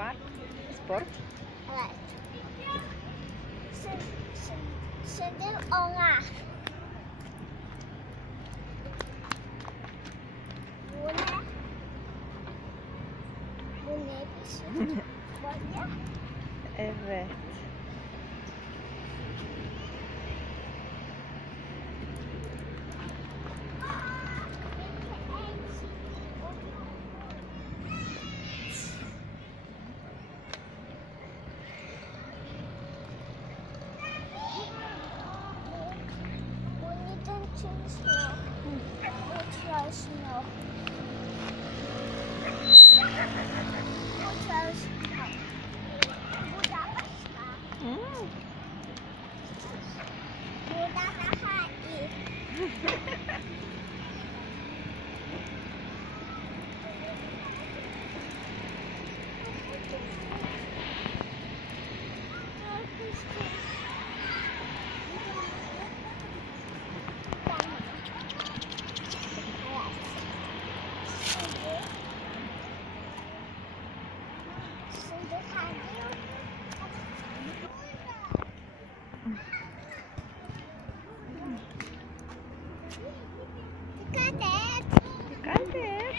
Park. Sport. Evet. Şimdi, ona. Bu ne? Bu ne bir şey? Böyle. Evet. Bu neden çalışmıyor? Bu çalışmıyor. Bu çalışmıyor. Bu da başka. Hmm. Bu da daha iyi. Şimdi kalkıyor. Dikkat et. Dikkat et.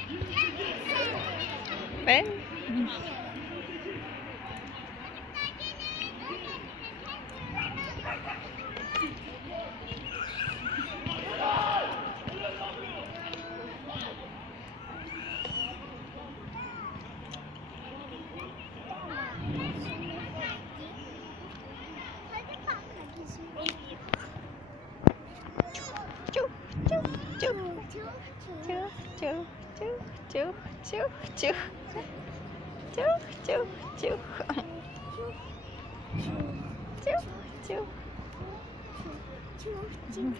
Ben. Hadi kalk hadi Çuf çuf Choo, choo, choo, choo. Choo, choo, choo. Choo, choo. Choo, choo.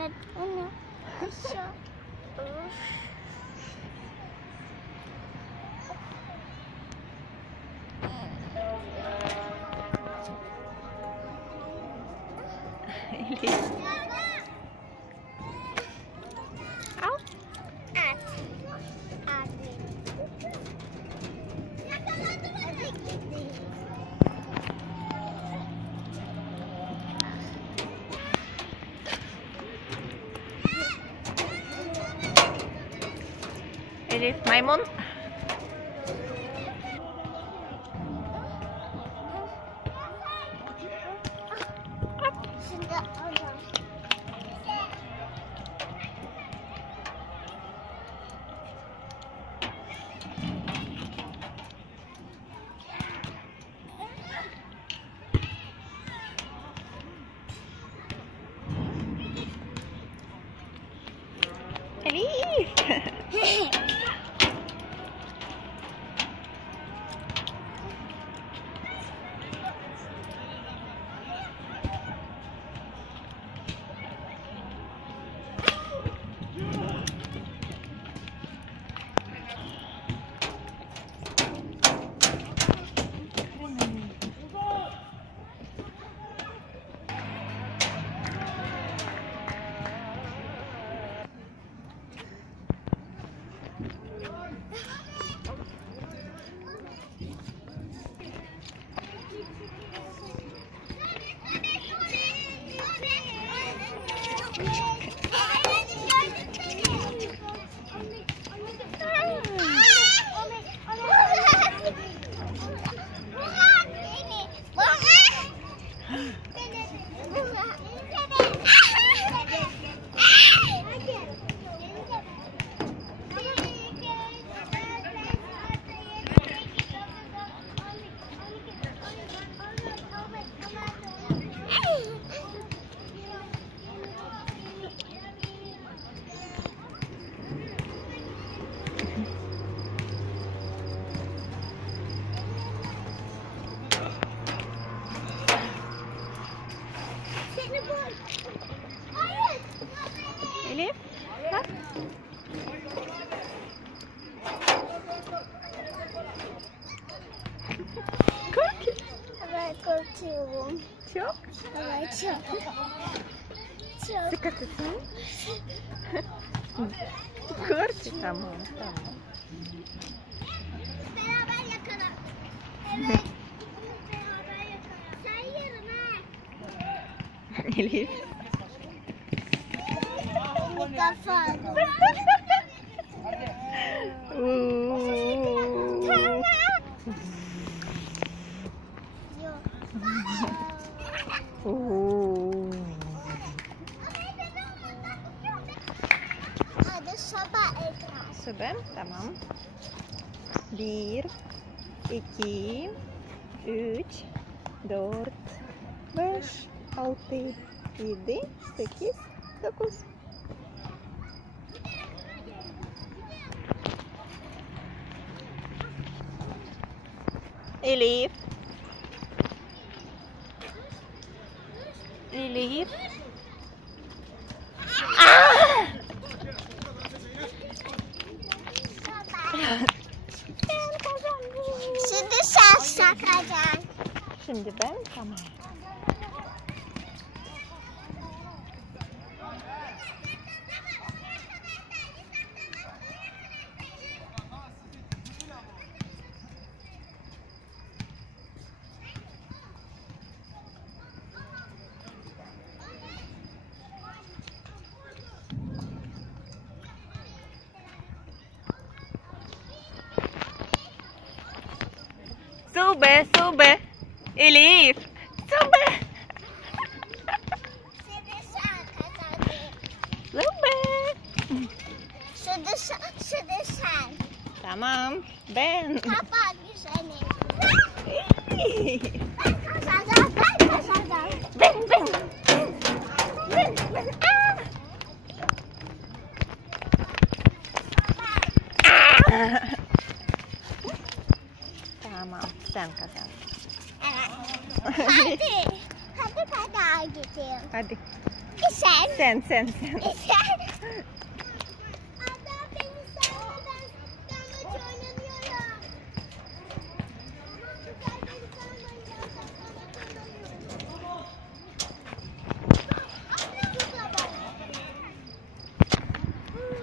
Мед... Все. Или... Elif maymun. Church. Elif. Bak. Kork. Evet korkuyorum. Çok. Evet çok. Çok. Dikkat et. Kork. Tamam. Tamam. Beraber yakala. Evet. Beraber yakala. Sen yarın ha. Elif. Tá oh. Süper, tamam. Bir, iki, üç, dört, beş, altı, yedi, sekiz, dokuz. Elif. Elif. Ah! Şimdi sen sakacaksın. Şimdi ben tamam. Sube, sube. Elif. Sube. Şimdi sen kazandın. Sube. Şimdi sen, şimdi sen. Tamam. Ben. Kapat güzeli. Ben kazandım, ben kazandım. Ben, ben. Ben, ben. Ah! Ah! Tamam, sen. Evet. Hadi. Hadi ben daha gideyim. Hadi. Sen. Sen, sen, sen. Sen.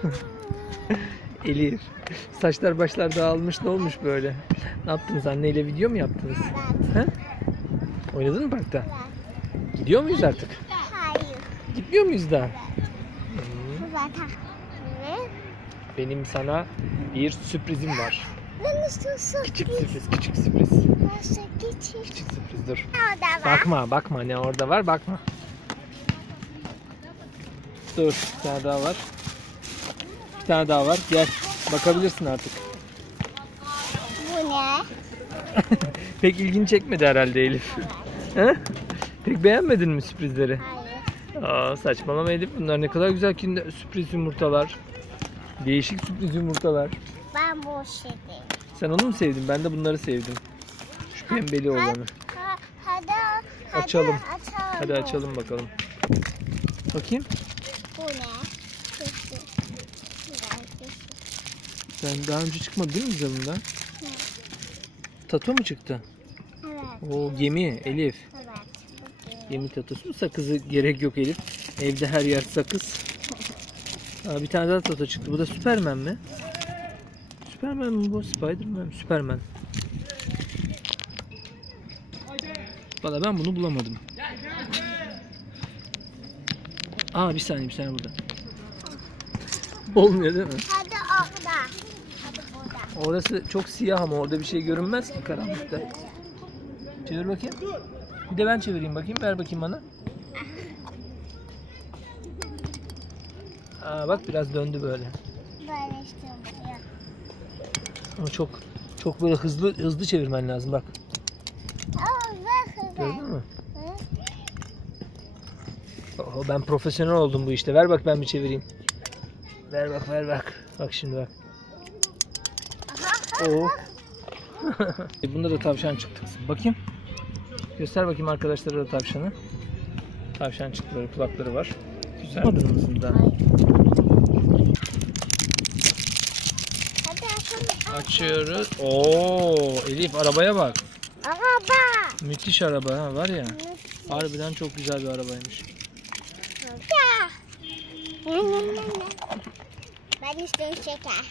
Adam Elif. Saçlar başlar dağılmış ne olmuş böyle? Ne yaptınız anneyle video mu yaptınız? He? Oynadın mı parkta? Gidiyor muyuz artık? Hayır. Gitmiyor muyuz daha? Zaten. Benim sana bir sürprizim var. Ben istiyorsun. Küçük sürpriz, küçük sürpriz. Küçük? Küçük sürpriz dur. Orada var. Bakma, bakma ne orada var bakma. Dur, bir tane daha var. Bir tane daha var. Gel, bakabilirsin artık. Bu ne? Pek ilgini çekmedi herhalde Elif. He? Pek beğenmedin mi sürprizleri? Hayır. Aa, saçmalama Elif bunlar ne kadar güzel kinder, sürpriz yumurtalar. Değişik sürpriz yumurtalar. Ben bu şeyi. Sen onu mu sevdin? Ben de bunları sevdim. Şu pembeli olanı. Ha, hadi, hadi Açalım. açalım. Hadi açalım bakalım. Bakayım. Bu ne? Küçük. Güzel küçük. Sen daha önce çıkmadı değil mi bize bundan? Tato mu çıktı? Evet. O gemi Elif. Evet. Gemi tatosu. Sakızı gerek yok Elif. Evde her yer sakız. Aa, bir tane daha tato çıktı. Bu da Superman mi? Superman mi bu? Spiderman mi? Superman. Valla ben bunu bulamadım. Aa bir saniye bir saniye burada. Olmuyor değil mi? Hadi orada. Orası çok siyah ama orada bir şey görünmez ki karanlıkta. Çevir bakayım. Bir de ben çevireyim bakayım. Ver bakayım bana. Aa, bak biraz döndü böyle. Böyle işte oluyor. Ama çok çok böyle hızlı hızlı çevirmen lazım bak. Aa, Gördün mü? Oho, ben profesyonel oldum bu işte. Ver bak ben bir çevireyim. Ver bak ver bak. Bak şimdi bak. Oo. E, Bunda da tavşan çıktı. Bakayım. Göster bakayım arkadaşlara da tavşanı. Tavşan çıktı böyle kulakları var. Güzel. Hadi açalım. Açıyoruz. Oo, Elif arabaya bak. Araba. Müthiş araba ha var ya. Harbiden çok güzel bir arabaymış. Ben istiyorum şeker.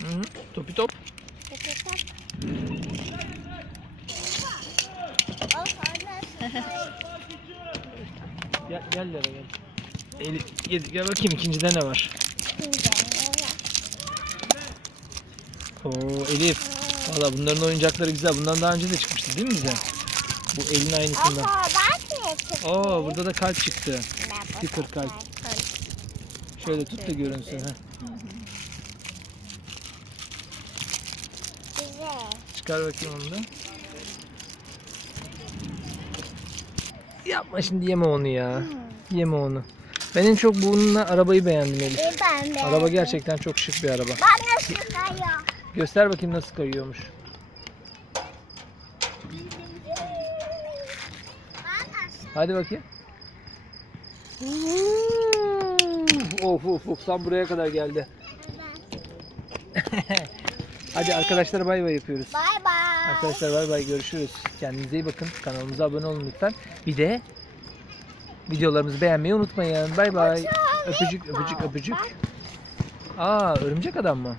Hı -hı. Topi top. Gel gel Lara gel. Elif gel, gel bakayım ikincide ne var? Oo Elif. Valla bunların oyuncakları güzel. Bundan daha önce de çıkmıştı değil mi bize? Bu elin aynısından. Ama ben de yapıyorum. Oo burada da kalp çıktı. Sticker kalp. Şöyle tut da görünsün. ha. Güzel. Çıkar bakayım onu da. Yapma şimdi yeme onu ya. Yeme onu. Ben en çok bununla arabayı beğendim Elif. Bir ben de. Araba gerçekten çok şık bir araba. Ben nasıl kayıyor? Göster bakayım nasıl kayıyormuş. Hadi bakayım. of of of tam buraya kadar geldi. Hadi arkadaşlar bay bay yapıyoruz. Bye bye. Arkadaşlar bay bay görüşürüz. Kendinize iyi bakın. Kanalımıza abone olun lütfen. Bir de videolarımızı beğenmeyi unutmayın. Bay bay. Öpücük öpücük öpücük. Aa örümcek adam mı?